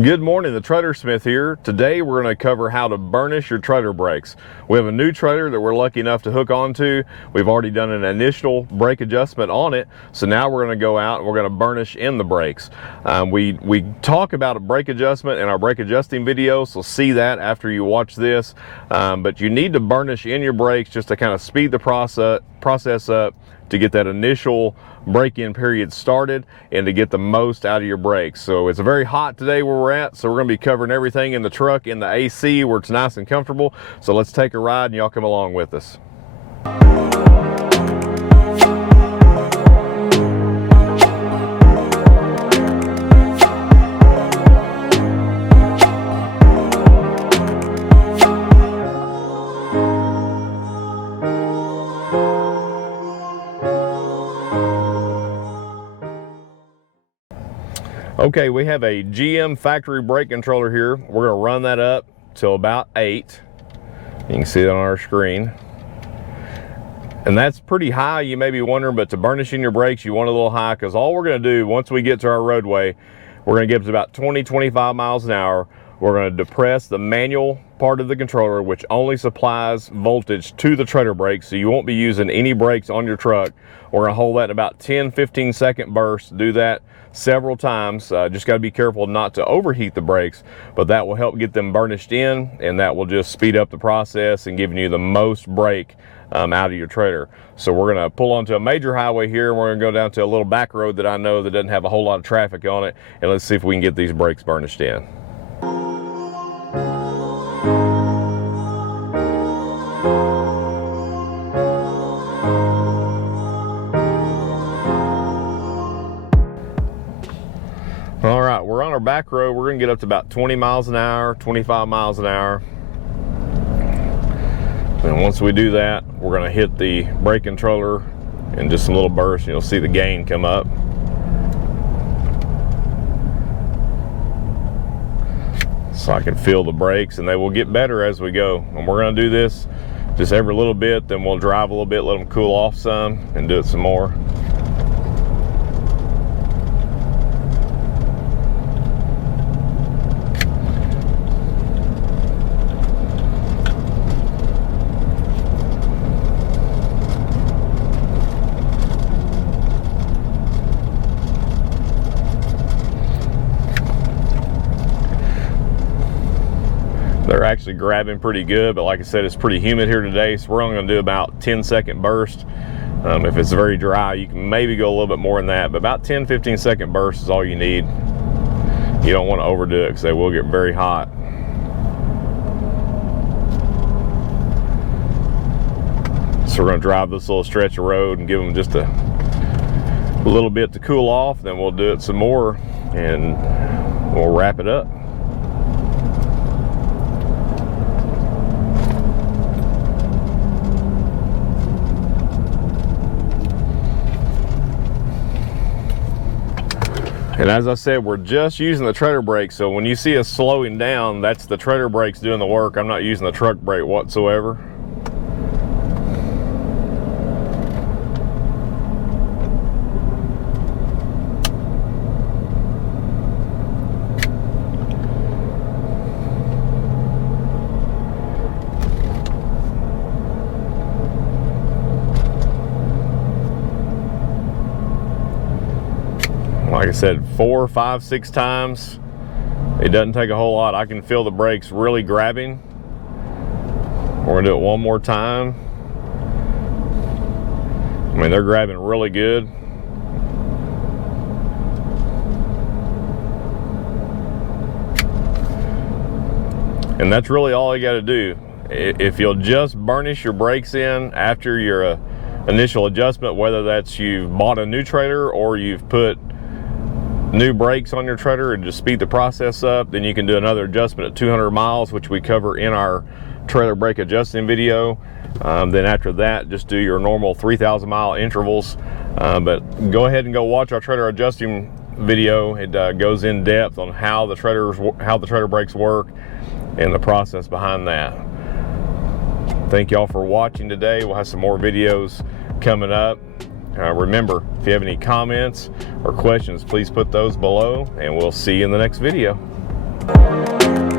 Good morning, the TrailerSmith here. Today we're going to cover how to burnish your trailer brakes. We have a new trailer that we're lucky enough to hook onto. We've already done an initial brake adjustment on it, so now we're going to go out and we're going to burnish in the brakes. We talk about a brake adjustment in our brake adjusting video, so see that after you watch this. But you need to burnish in your brakes just to kind of speed the process up, to get that initial break-in period started and to get the most out of your brakes. So it's very hot today where we're at, so we're going to be covering everything in the truck in the AC where it's nice and comfortable. So let's take a ride and y'all come along with us. Okay, we have a GM factory brake controller here. We're going to run that up till about 8. You can see it on our screen. And that's pretty high, you may be wondering, but to burnish in your brakes, you want a little high, because all we're going to do once we get to our roadway, we're going to get up to about 20-25 miles an hour. We're going to depress the manual part of the controller, which only supplies voltage to the trailer brakes, so you won't be using any brakes on your truck. We're going to hold that in about 10-15 second bursts. Do that several times. Just got to be careful not to overheat the brakes, but that will help get them burnished in, and that will just speed up the process and giving you the most brake out of your trailer. So we're going to pull onto a major highway here, and we're going to go down to a little back road that I know that doesn't have a whole lot of traffic on it, and let's see if we can get these brakes burnished in. All right, we're on our back road. We're gonna get up to about 20 miles an hour, 25 miles an hour. And once we do that, we're gonna hit the brake controller in just some little bursts, and you'll see the gain come up. So I can feel the brakes, and they will get better as we go. And we're gonna do this just every little bit, then we'll drive a little bit, let them cool off some, and do it some more. They're actually grabbing pretty good, but like I said, it's pretty humid here today, so we're only going to do about 10-second burst. If it's very dry, you can maybe go a little bit more than that, but about 10-15 second burst is all you need. You don't want to overdo it because they will get very hot. So we're going to drive this little stretch of road and give them just a little bit to cool off, then we'll do it some more and we'll wrap it up. And as I said, we're just using the trailer brake, so when you see us slowing down, that's the trailer brakes doing the work. I'm not using the truck brake whatsoever. Like I said, 4, 5, 6 times. It doesn't take a whole lot. I can feel the brakes really grabbing. We're gonna do it one more time. I mean, they're grabbing really good. And that's really all you gotta do. If you'll just burnish your brakes in after your initial adjustment, whether that's you've bought a new trailer or you've put new brakes on your trailer and just speed the process up, then you can do another adjustment at 200 miles, which we cover in our trailer brake adjusting video. Then after that, just do your normal 3,000 mile intervals. But go ahead and go watch our trailer adjusting video. It goes in depth on how the trailer brakes work and the process behind that. Thank y'all for watching today. We'll have some more videos coming up. Remember, if you have any comments or questions, please put those below, and we'll see you in the next video. it.